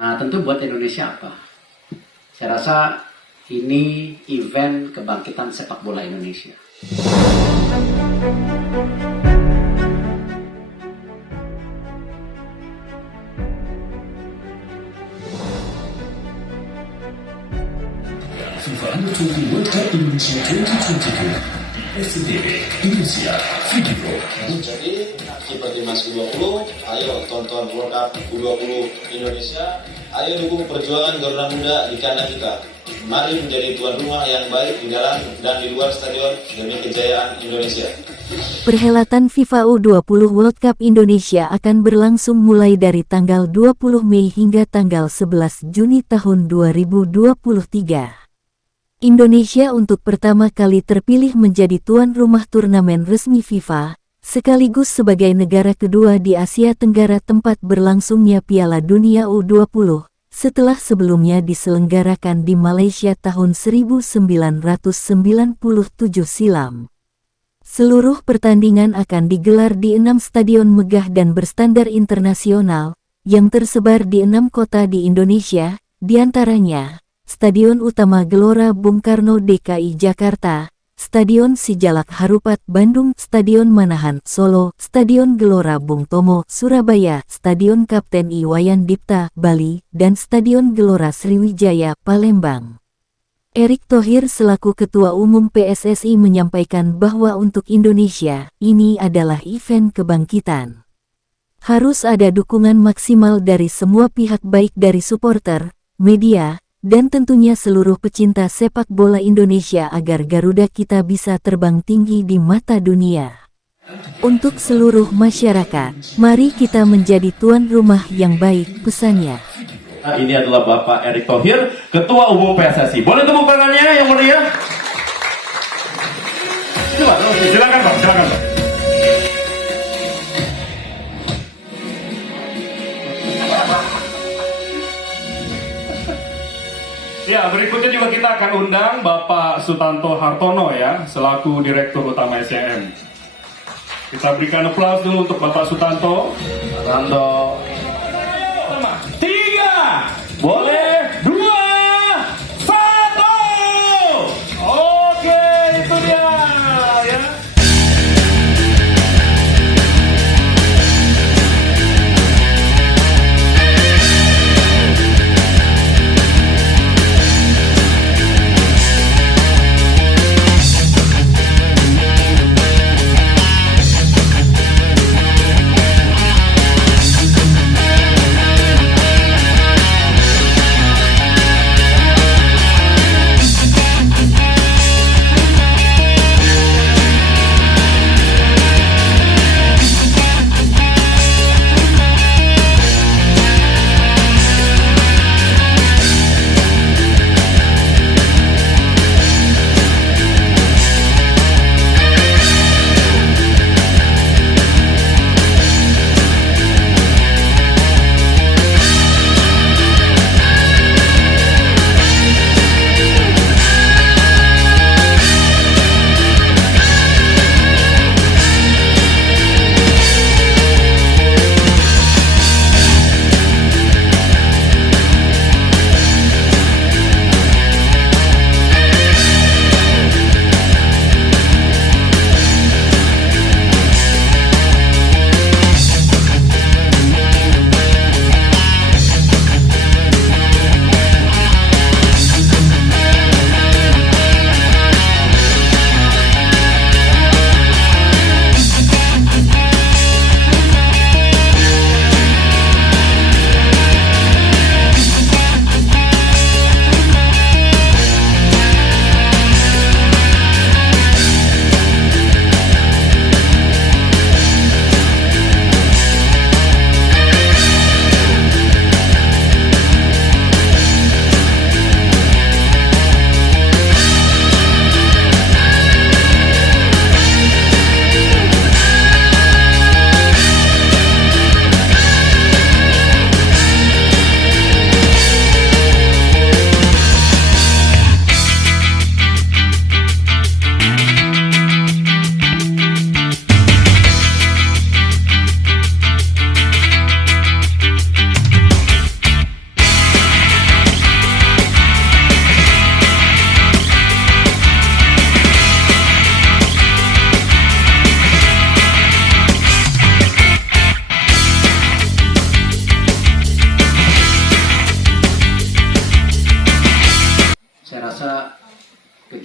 Nah, tentu buat Indonesia apa? Saya rasa ini event kebangkitan sepak bola Indonesia. FIFA Under-20 World Cup Indonesia 2022 SCTV Indonesia Video. Jadi seperti Mas U20, ayo tonton World Cup U20 Indonesia, ayo dukung perjuangan Garuda Muda di kandang kita. Mari menjadi tuan rumah yang baik di dalam dan di luar stadion demi kejayaan Indonesia. Perhelatan FIFA U20 World Cup Indonesia akan berlangsung mulai dari tanggal 20 Mei hingga tanggal 11 Juni tahun 2023. Indonesia untuk pertama kali terpilih menjadi tuan rumah turnamen resmi FIFA, sekaligus sebagai negara kedua di Asia Tenggara tempat berlangsungnya Piala Dunia U20, setelah sebelumnya diselenggarakan di Malaysia tahun 1997 silam. Seluruh pertandingan akan digelar di 6 stadion megah dan berstandar internasional, yang tersebar di 6 kota di Indonesia, diantaranya Stadion Utama Gelora Bung Karno DKI Jakarta, Stadion Sijalak Harupat Bandung, Stadion Manahan Solo, Stadion Gelora Bung Tomo Surabaya, Stadion Kapten Iwayan Dipta Bali, dan Stadion Gelora Sriwijaya Palembang. Erick Thohir selaku Ketua Umum PSSI menyampaikan bahwa untuk Indonesia, ini adalah event kebangkitan. Harus ada dukungan maksimal dari semua pihak baik dari supporter, media, dan tentunya seluruh pecinta sepak bola Indonesia agar Garuda kita bisa terbang tinggi di mata dunia. Untuk seluruh masyarakat, mari kita menjadi tuan rumah yang baik, pesannya. Ini adalah Bapak Erick Thohir, Ketua Umum PSSI. Boleh tepuk tangannya yang meriah? Silakan Pak, silakan Pak. Ya, berikutnya juga kita akan undang Bapak Sutanto Hartono ya, selaku Direktur Utama SCM. Kita berikan aplaus dulu untuk Bapak Sutanto. Sutanto. 3, boleh, 2, 1. Oke, itu dia ya.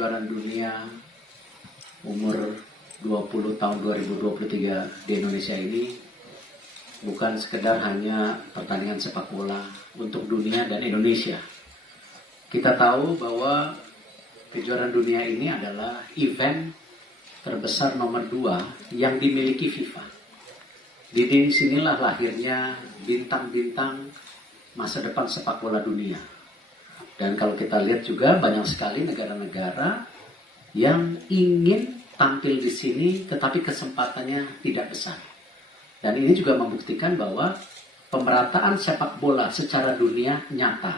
kejuaraan dunia umur 20 tahun 2023 di Indonesia ini bukan sekedar hanya pertandingan sepak bola untuk dunia dan Indonesia. Kita tahu bahwa kejuaraan dunia ini adalah event terbesar nomor 2 yang dimiliki FIFA. Di sinilah lahirnya bintang-bintang masa depan sepak bola dunia. Dan kalau kita lihat juga banyak sekali negara-negara yang ingin tampil di sini tetapi kesempatannya tidak besar. Dan ini juga membuktikan bahwa pemerataan sepak bola secara dunia nyata.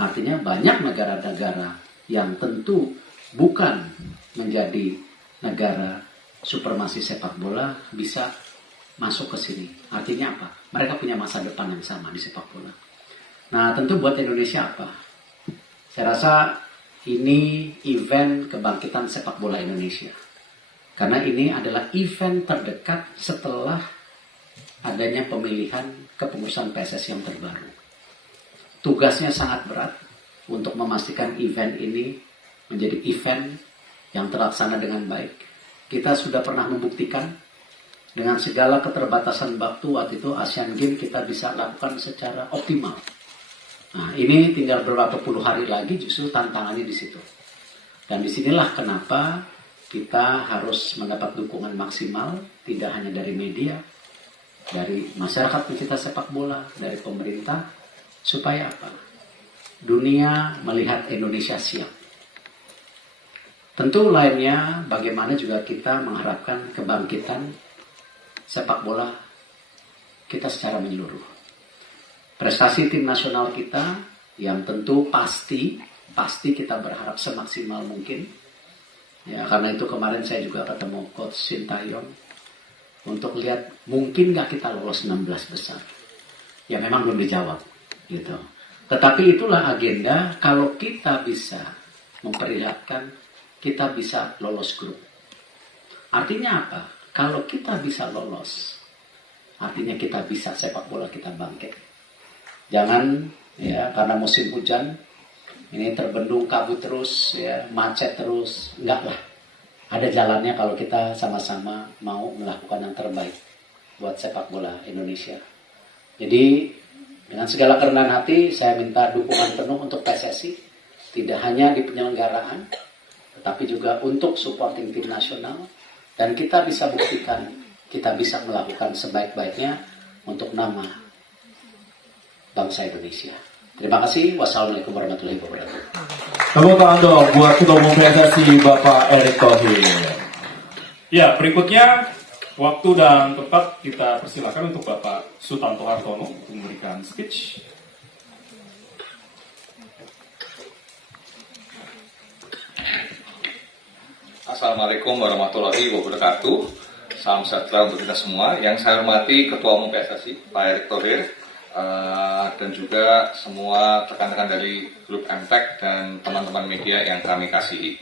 Artinya banyak negara-negara yang tentu bukan menjadi negara supremasi sepak bola bisa masuk ke sini. Artinya apa? Mereka punya masa depan yang sama di sepak bola. Nah, tentu buat Indonesia apa? Saya rasa ini event kebangkitan sepak bola Indonesia. Karena ini adalah event terdekat setelah adanya pemilihan kepengurusan PSSI yang terbaru. Tugasnya sangat berat untuk memastikan event ini menjadi event yang terlaksana dengan baik. Kita sudah pernah membuktikan dengan segala keterbatasan waktu itu Asian Games kita bisa lakukan secara optimal. Nah, ini tinggal beberapa puluh hari lagi justru tantangannya di situ. Dan disinilah kenapa kita harus mendapat dukungan maksimal, tidak hanya dari media, dari masyarakat pencinta sepak bola, dari pemerintah, supaya apa? Dunia melihat Indonesia siap. Tentu lainnya bagaimana juga kita mengharapkan kebangkitan sepak bola kita secara menyeluruh. Prestasi tim nasional kita yang tentu pasti kita berharap semaksimal mungkin. Ya, karena itu kemarin saya juga ketemu Coach Sintayong untuk lihat mungkin nggak kita lolos 16 besar. Ya memang belum dijawab gitu. Tetapi itulah agenda kalau kita bisa memperlihatkan kita bisa lolos grup. Artinya apa? Kalau kita bisa lolos, artinya kita bisa sepak bola kita bangkit. Jangan ya karena musim hujan ini terbendung kabut terus ya, macet terus, enggak lah. Ada jalannya kalau kita sama-sama mau melakukan yang terbaik buat sepak bola Indonesia. Jadi dengan segala kerendahan hati saya minta dukungan penuh untuk PSSI, tidak hanya di penyelenggaraan tetapi juga untuk supporting tim nasional, dan kita bisa buktikan kita bisa melakukan sebaik-baiknya untuk nama bangsa Indonesia. Terima kasih. Wassalamualaikum warahmatullahi wabarakatuh. Tepuk tangan dong buat Ketua Umum PSSI Bapak Erick Thohir. Ya, berikutnya waktu dan tempat kita persilakan untuk Bapak Sutanto Hartono untuk memberikan speech. Assalamualaikum warahmatullahi wabarakatuh. Salam sejahtera untuk kita semua. Yang saya hormati Ketua Umum PSSI Pak Erick Thohir, dan juga semua rekan-rekan dari grup MTEK dan teman-teman media yang kami kasihi.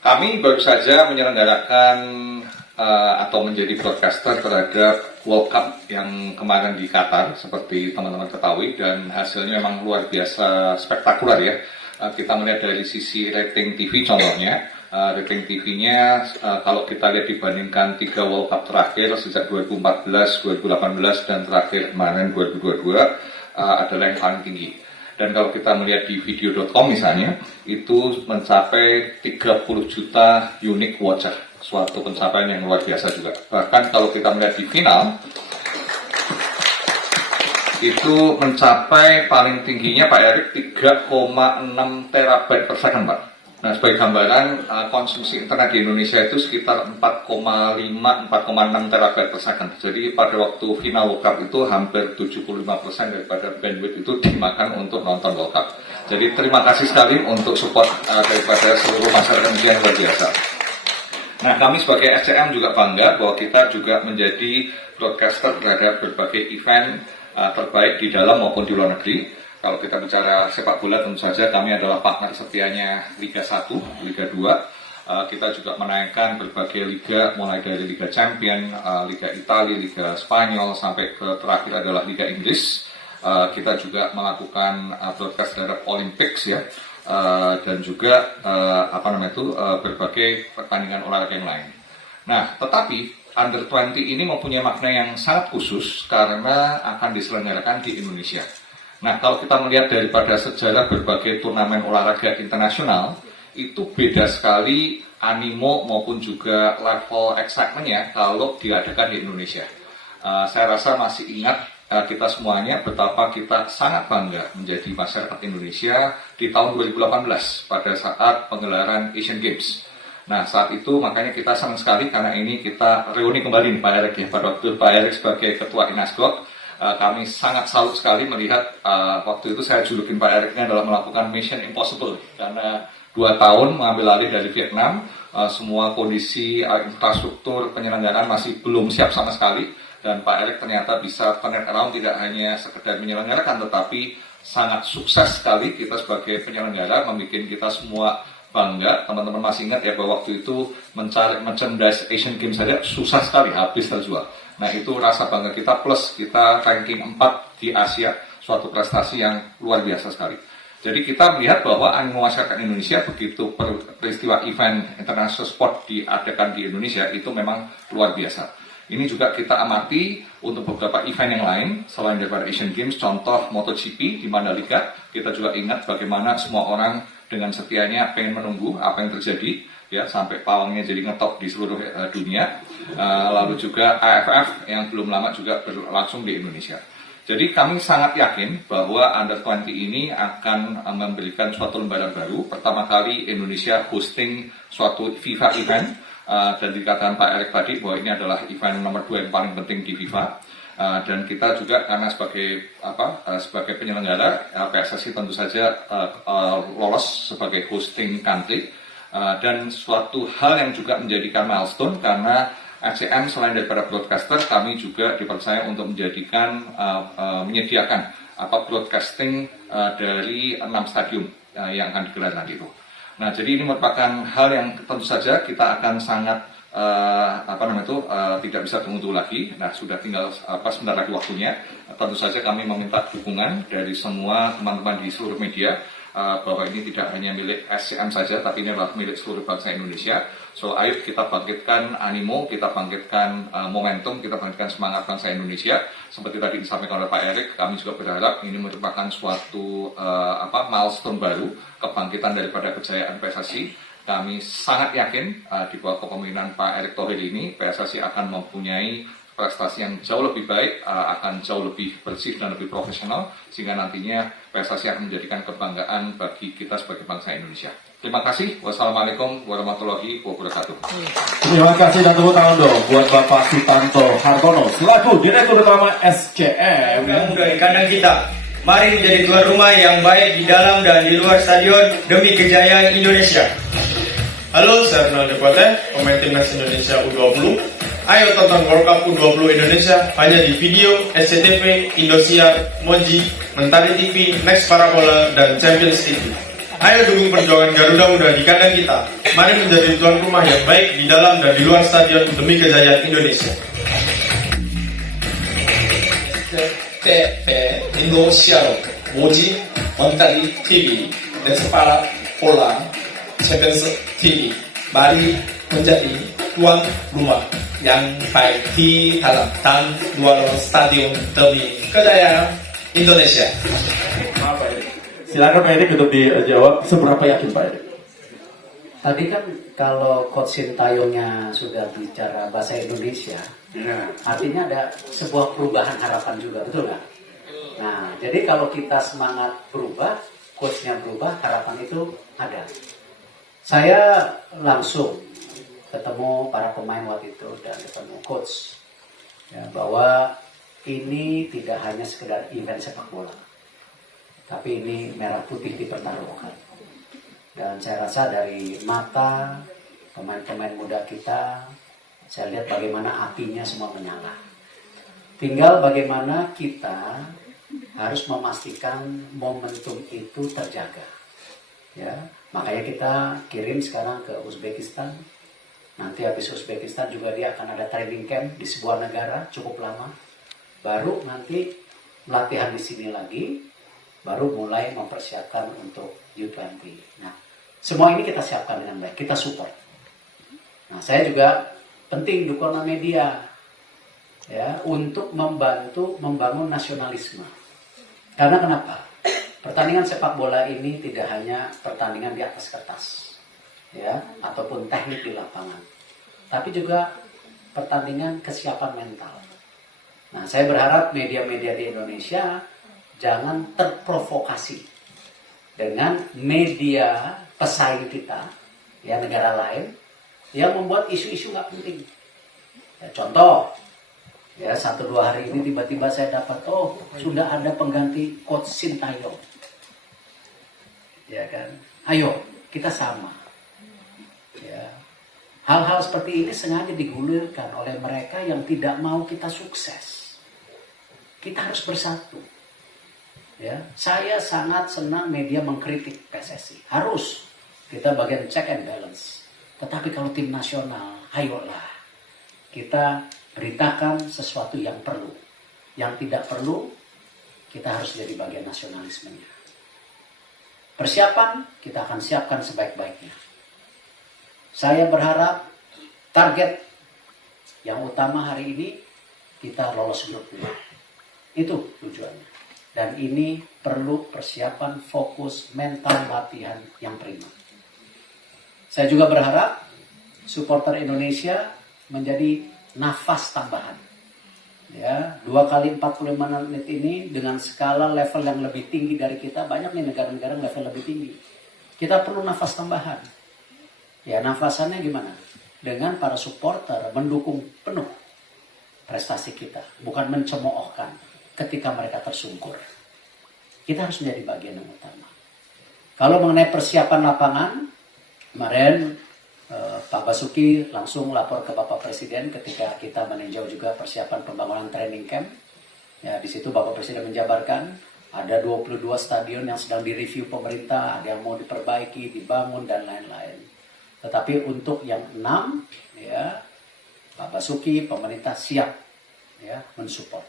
Kami baru saja menyelenggarakan atau menjadi broadcaster terhadap World Cup yang kemarin di Qatar, seperti teman-teman ketahui, dan hasilnya memang luar biasa spektakuler ya. Kita melihat dari sisi rating TV contohnya. Rating TV-nya kalau kita lihat dibandingkan 3 World Cup terakhir sejak 2014, 2018 dan terakhir kemarin 2022 adalah yang paling tinggi. Dan kalau kita melihat di video.com misalnya, itu mencapai 30 juta unique watcher, suatu pencapaian yang luar biasa juga. Bahkan kalau kita melihat di final, itu mencapai paling tingginya Pak Erick 3,6 terabyte per second Pak. Nah, sebagai gambaran, konsumsi internet di Indonesia itu sekitar 4,5-4,6 terabyte per second. Jadi pada waktu final World Cup itu hampir 75% daripada bandwidth itu dimakan untuk nonton World Cup. Jadi terima kasih sekali untuk support daripada seluruh masyarakat yang luar biasa. Nah, kami sebagai SCM juga bangga bahwa kita juga menjadi broadcaster terhadap berbagai event terbaik di dalam maupun di luar negeri. Kalau kita bicara sepak bola, tentu saja kami adalah partner setianya Liga 1, Liga 2. Kita juga menaikkan berbagai liga, mulai dari Liga Champion, Liga Italia, Liga Spanyol, sampai ke terakhir adalah Liga Inggris. Kita juga melakukan broadcast terhadap Olympics ya. dan juga berbagai pertandingan olahraga yang lain. Nah, tetapi Under 20 ini mempunyai makna yang sangat khusus karena akan diselenggarakan di Indonesia. Nah, kalau kita melihat daripada sejarah berbagai turnamen olahraga internasional, itu beda sekali animo maupun juga level excitement-nya kalau diadakan di Indonesia. Saya rasa masih ingat kita semuanya betapa kita sangat bangga menjadi masyarakat Indonesia di tahun 2018 pada saat penggelaran Asian Games. Nah, saat itu makanya kita senang sekali karena ini kita reuni kembali nih Pak Erick ya. Pada waktu Pak Erick sebagai Ketua INASGOG, kami sangat salut sekali melihat waktu itu saya julukin Pak Erick ini adalah melakukan Mission Impossible karena 2 tahun mengambil alih dari Vietnam, semua kondisi infrastruktur penyelenggaraan masih belum siap sama sekali, dan Pak Erick ternyata bisa turn around, tidak hanya sekedar menyelenggarakan tetapi sangat sukses sekali. Kita sebagai penyelenggara membuat kita semua bangga. Teman-teman masih ingat ya bahwa waktu itu mencari merchandise Asian Games saja susah sekali, habis terjual. Nah, itu rasa bangga kita, plus kita ranking 4 di Asia, suatu prestasi yang luar biasa sekali. Jadi kita melihat bahwa animo masyarakat Indonesia begitu peristiwa event international sport diadakan di Indonesia itu memang luar biasa. Ini juga kita amati untuk beberapa event yang lain selain daripada Asian Games, contoh MotoGP di Mandalika. Kita juga ingat bagaimana semua orang dengan setianya pengen menunggu apa yang terjadi ya sampai pawangnya jadi ngetop di seluruh dunia. Lalu juga AFF yang belum lama juga berlangsung di Indonesia. Jadi kami sangat yakin bahwa Under 20 ini akan memberikan suatu lembaran baru. Pertama kali Indonesia hosting suatu FIFA event, dan dikatakan Pak Erick tadi bahwa ini adalah event nomor 2 yang paling penting di FIFA. Dan kita juga karena sebagai penyelenggara, PSSI tentu saja lolos sebagai hosting country, dan suatu hal yang juga menjadikan milestone karena FCM selain daripada broadcaster, kami juga dipercaya untuk menyediakan broadcasting dari 6 stadium yang akan digelar nanti itu. Nah, jadi ini merupakan hal yang tentu saja kita akan sangat tidak bisa tunggu lagi. Nah, sudah tinggal sebentar lagi waktunya. Tentu saja kami meminta dukungan dari semua teman-teman di seluruh media bahwa ini tidak hanya milik SCM saja, tapi ini adalah milik seluruh bangsa Indonesia. So, ayo kita bangkitkan animo, kita bangkitkan momentum, kita bangkitkan semangat bangsa Indonesia. Seperti tadi disampaikan oleh Pak Erick, kami juga berharap ini merupakan suatu milestone baru, kebangkitan daripada kejayaan PSSI. Kami sangat yakin di bawah kepemimpinan Pak Erick Thohir ini, PSSI akan mempunyai prestasi yang jauh lebih baik, akan jauh lebih bersih dan lebih profesional, sehingga nantinya PSSI akan menjadikan kebanggaan bagi kita sebagai bangsa Indonesia. Terima kasih. Wassalamualaikum warahmatullahi wabarakatuh. Terima kasih dan tepuk tangan dong buat Bapak Sutanto Hartono selaku Direktur Utama SCM. Dari kandang kita, mari menjadi tuan rumah yang baik di dalam dan di luar stadion demi kejayaan Indonesia. Halo, saya Ronaldo Pote, pemain timnas Indonesia U20. Ayo tonton World Cup U20 Indonesia hanya di video SCTV, Indosiar, Moji, Mentari TV, Next Parabola, dan Champions TV. Ayo dukung perjuangan Garuda Muda di kandang kita. Mari menjadi tuan rumah yang baik di dalam dan di luar stadion demi kejayaan Indonesia. SCTV, Indosiar, Moji, Mentari TV, Next Parabola, Champions TV. Mari menjadi tuan rumah yang baik di dalam dan luar stadion demi kejayaan Indonesia. Silakan Pak Erick untuk dijawab, seberapa yakin Pak Erick? Tadi kan kalau Coach Sintayongnya sudah bicara bahasa Indonesia, artinya ada sebuah perubahan harapan juga, betul nggak? Nah, jadi kalau kita semangat berubah, coachnya berubah, harapan itu ada. Saya langsung ketemu para pemain waktu itu dan ketemu coach ya, bahwa ini tidak hanya sekedar event sepak bola, tapi ini merah putih dipertaruhkan. Dan saya rasa dari mata pemain-pemain muda kita, saya lihat bagaimana apinya semua menyala. Tinggal bagaimana kita harus memastikan momentum itu terjaga. Ya, makanya kita kirim sekarang ke Uzbekistan. Nanti habis Uzbekistan juga dia akan ada training camp di sebuah negara cukup lama. Baru nanti latihan di sini lagi. baru mulai mempersiapkan untuk U20. Nah, semua ini kita siapkan dengan baik, kita support. Nah, saya juga penting dukungan media ya untuk membantu membangun nasionalisme. Karena kenapa? Pertandingan sepak bola ini tidak hanya pertandingan di atas kertas, ya, ataupun teknik di lapangan, tapi juga pertandingan kesiapan mental. Nah, saya berharap media-media di Indonesia jangan terprovokasi dengan media pesaing kita, ya, negara lain yang membuat isu-isu nggak penting. Ya, contoh, ya 1-2 hari ini tiba-tiba saya dapat, oh sudah ada pengganti coach Sintayong, ya kan? Ayo kita sama. Ya, hal-hal seperti ini sengaja digulirkan oleh mereka yang tidak mau kita sukses. Kita harus bersatu. Ya, saya sangat senang media mengkritik PSSI. Harus kita bagian check and balance. Tetapi kalau tim nasional, ayolah kita beritakan sesuatu yang perlu. Yang tidak perlu, kita harus jadi bagian nasionalismenya. Persiapan kita akan siapkan sebaik-baiknya. Saya berharap target yang utama hari ini kita lolos grup 2. Itu tujuannya. Dan ini perlu persiapan, fokus, mental, latihan yang prima. Saya juga berharap supporter Indonesia menjadi nafas tambahan. Ya, 2 kali 45 menit ini dengan skala level yang lebih tinggi dari kita, banyak nih negara-negara level lebih tinggi. Kita perlu nafas tambahan. Ya, nafasannya gimana? Dengan para supporter mendukung penuh prestasi kita, bukan mencemoohkan ketika mereka tersungkur. Kita harus menjadi bagian yang utama. Kalau mengenai persiapan lapangan, kemarin Pak Basuki langsung lapor ke Bapak Presiden ketika kita meninjau juga persiapan pembangunan training camp. Ya, di situ Bapak Presiden menjabarkan ada 22 stadion yang sedang direview pemerintah, ada yang mau diperbaiki, dibangun dan lain-lain. Tetapi untuk yang 6, ya, Pak Basuki, pemerintah siap ya mensupport.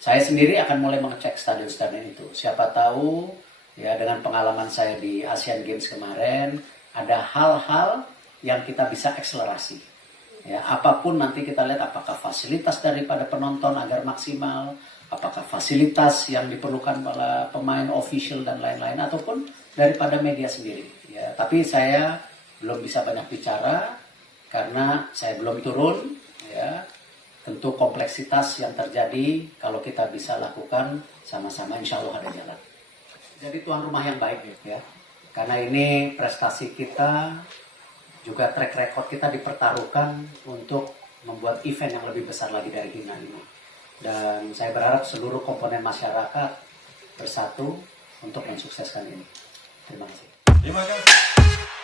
Saya sendiri akan mulai mengecek stadion-stadion itu. Siapa tahu ya dengan pengalaman saya di Asian Games kemarin ada hal-hal yang kita bisa akselerasi. Ya, apapun nanti kita lihat apakah fasilitas daripada penonton agar maksimal, apakah fasilitas yang diperlukan oleh pemain official dan lain-lain ataupun daripada media sendiri. Ya, tapi saya belum bisa banyak bicara karena saya belum turun. Ya, tentu kompleksitas yang terjadi kalau kita bisa lakukan sama-sama, insya Allah ada jalan. Jadi tuan rumah yang baik ya, karena ini prestasi kita, juga track record kita dipertaruhkan untuk membuat event yang lebih besar lagi dari Hina ini. Dan saya berharap seluruh komponen masyarakat bersatu untuk mensukseskan ini. Terima kasih. Terima kasih.